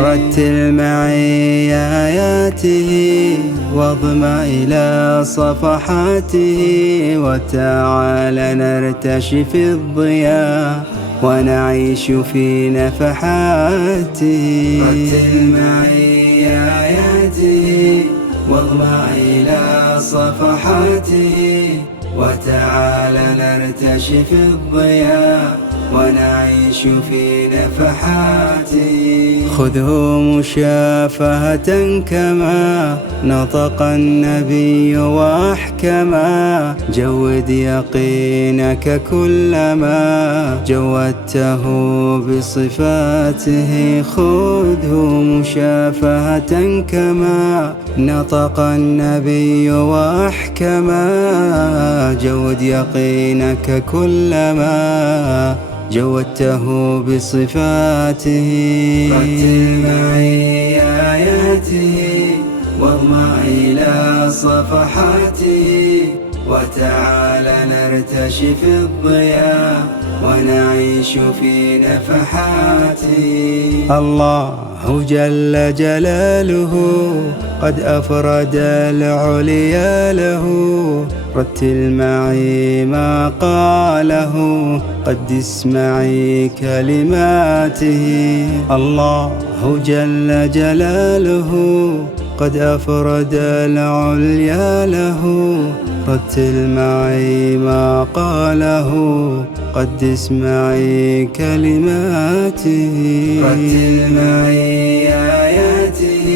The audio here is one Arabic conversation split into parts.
رتل معي آياته واضمع إلى صفحاته، وتعال نرتشف الضياء ونعيش في نفحاته. رتل معي آياته واضمع إلى صفحاته، وتعال نرتشف الضياء ونعيش في نفحاته. خذه مشافهة كما نطق النبي وأحكما، جود يقينك كلما جودته بصفاته. خذه مشافهة كما نطق النبي وأحكما، جود يقينك كلما جودته بصفاته. رتل معي آياته واضمع إلى صفحاته، وتعال نرتشف الضياء ونعيش في نفحاته. الله جل جلاله قد أفرد العليا له، رتل معي ما قاله قدس معي كلماته. الله جل جلاله قد أفرد العليا له، رتل معي ما قاله قدس معي كلماته. رتل معي آياته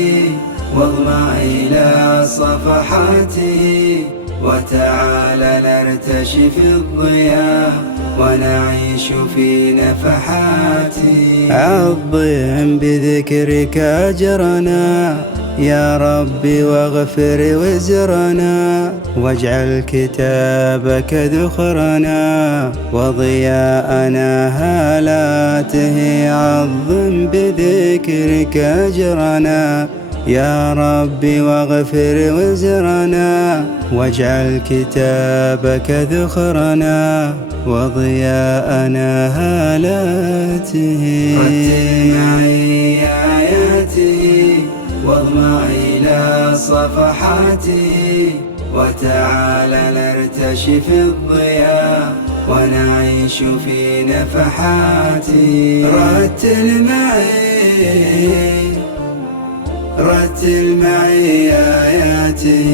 واضمع إلى صفحاته، وتعال نرتشف الضياء ونعيش في نفحاته. عظم بذكرك أجرنا يا ربي واغفر وزرنا، واجعل كتابك ذخرنا وضياءنا هالاته. عظم بذكرك أجرنا يا ربي واغفر وزرنا، واجعل كتابك ذخرنا وضياءنا هالاته. رتل معي آياته واضمع إلى صفحاته، وتعال نرتشف الضياء ونعيش في نفحاته. رتل معي آياته